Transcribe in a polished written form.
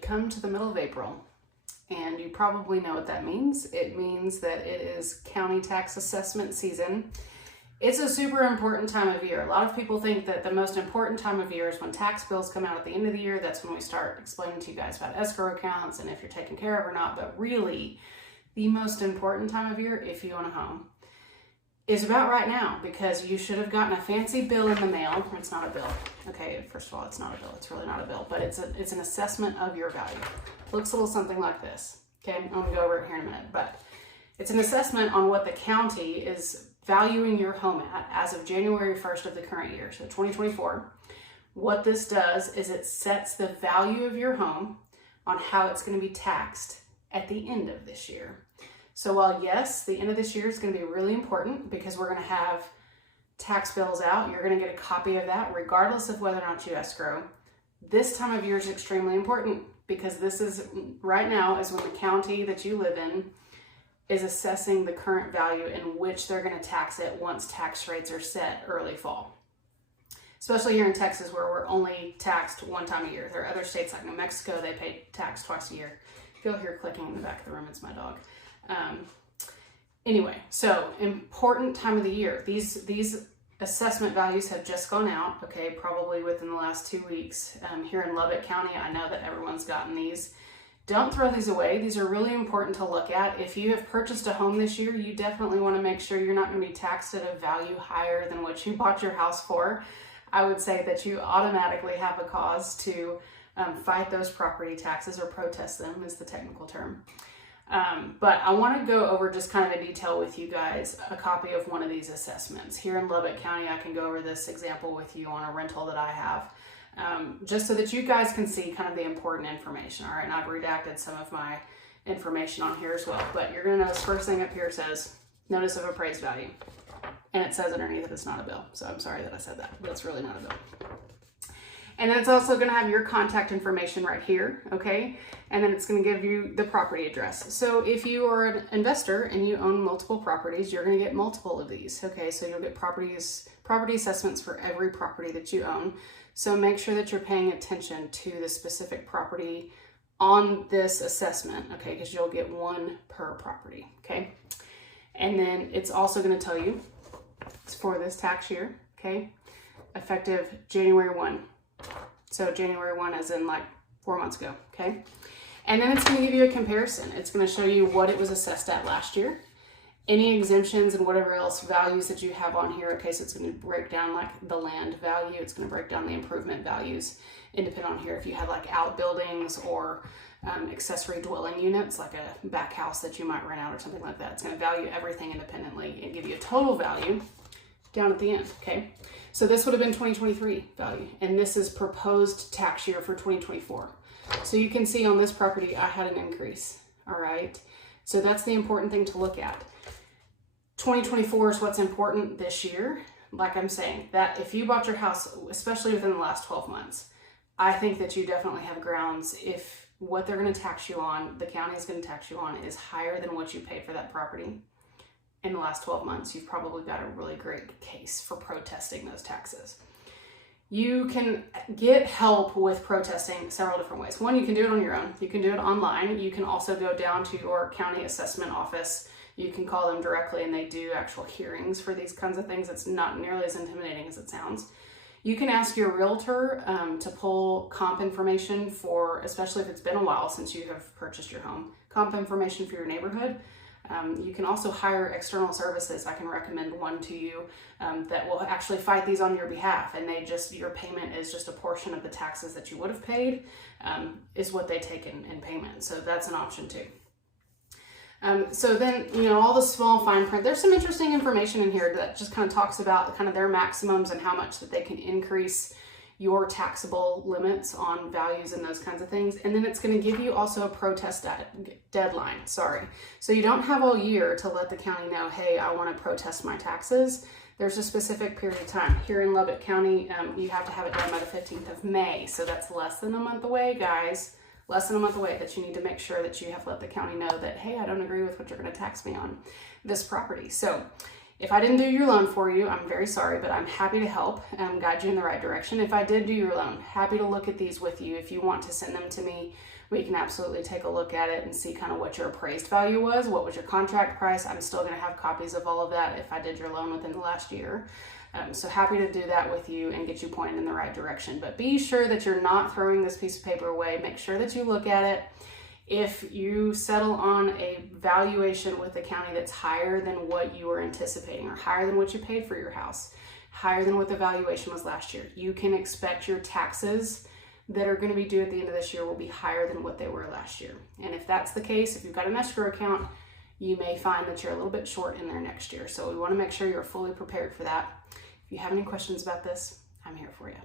come to the middle of April, and you probably know what that means. It means that it is county tax assessment season. It's a super important time of year. A lot of people think that the most important time of year is when tax bills come out at the end of the year. That's when we start explaining to you guys about escrow accounts and if you're taken care of or not. But really, the most important time of year, if you own a home, is about right now, because you should have gotten a fancy bill in the mail. It's not a bill. Okay, first of all, it's not a bill. It's really not a bill, but it's an assessment of your value. Looks a little something like this. Okay, I'm gonna go over it here in a minute, but it's an assessment on what the county is valuing your home at as of January 1st of the current year, so 2024. What this does is it sets the value of your home on how it's going to be taxed at the end of this year. So while yes, the end of this year is going to be really important because we're going to have tax bills out, you're going to get a copy of that regardless of whether or not you escrow. This time of year is extremely important because this is right now is when the county that you live in is assessing the current value in which they're going to tax it once tax rates are set early fall. Especially here in Texas, where we're only taxed one time a year. There are other states like New Mexico, they pay tax twice a year. If you'll hear clicking in the back of the room, it's my dog. Anyway, so important time of the year. These assessment values have just gone out, okay, probably within the last 2 weeks. Here in Lubbock County, I know that everyone's gotten these. Don't throw these away. These are really important to look at. If you have purchased a home this year, you definitely want to make sure you're not going to be taxed at a value higher than what you bought your house for. I would say that you automatically have a cause to fight those property taxes, or protest them is the technical term. But I want to go over just kind of in detail with you guys a copy of one of these assessments. Here in Lubbock County, I can go over this example with you on a rental that I have. Just so that you guys can see kind of the important information, all right? And I've redacted some of my information on here as well, but you're gonna notice first thing up here says notice of appraised value, and it says underneath it it's not a bill. So I'm sorry that I said that, but it's really not a bill. And then it's also gonna have your contact information right here, okay? And then it's gonna give you the property address. So if you are an investor and you own multiple properties, you're gonna get multiple of these, okay? So you'll get property assessments for every property that you own. So make sure that you're paying attention to the specific property on this assessment, okay? Because you'll get one per property, okay? And then it's also gonna tell you it's for this tax year, okay? Effective January 1. So January 1 as in like 4 months ago, okay? And then it's gonna give you a comparison. It's gonna show you what it was assessed at last year, any exemptions and whatever else values that you have on here. Okay, so it's going to break down like the land value. It's going to break down the improvement values independent on here. If you have like outbuildings or accessory dwelling units, like a back house that you might rent out or something like that, it's going to value everything independently and give you a total value down at the end, okay? So this would have been 2023 value, and this is proposed tax year for 2024. So you can see on this property, I had an increase, all right? So that's the important thing to look at. 2024 is what's important this year. Like I'm saying, that if you bought your house, especially within the last 12 months, I think that you definitely have grounds. If what they're going to tax you on, the county is going to tax you on, is higher than what you paid for that property in the last 12 months, you've probably got a really great case for protesting those taxes. You can get help with protesting several different ways. One, you can do it on your own. You can do it online. You can also go down to your county assessment office. You can call them directly, and they do actual hearings for these kinds of things. It's not nearly as intimidating as it sounds. You can ask your realtor to pull comp information for, especially if it's been a while since you have purchased your home, comp information for your neighborhood. You can also hire external services. I can recommend one to you that will actually fight these on your behalf, and your payment is just a portion of the taxes that you would have paid is what they take in payment. So that's an option too. So then, all the small fine print, there's some interesting information in here that just kind of talks about kind of their maximums and how much that they can increase your taxable limits on values and those kinds of things. And then it's going to give you also a protest deadline, So you don't have all year to let the county know, hey, I want to protest my taxes. There's a specific period of time. Here in Lubbock County, you have to have it done by the 15th of May. So that's less than a month away, guys. Less than a month away, that you need to make sure that you have let the county know that, hey, I don't agree with what you're going to tax me on this property. So If I didn't do your loan for you, I'm very sorry, but I'm happy to help and guide you in the right direction. If I did do your loan, happy to look at these with you. If you want to send them to me, we can absolutely take a look at it and see kind of what your appraised value was, what was your contract price. I'm still going to have copies of all of that if I did your loan within the last year. So happy to do that with you and get you pointed in the right direction. But be sure that you're not throwing this piece of paper away. Make sure that you look at it. If you settle on a valuation with the county that's higher than what you were anticipating, or higher than what you paid for your house, higher than what the valuation was last year, you can expect your taxes that are going to be due at the end of this year will be higher than what they were last year. And if that's the case, if you've got an escrow account, you may find that you're a little bit short in there next year. So we want to make sure you're fully prepared for that. If you have any questions about this, I'm here for you.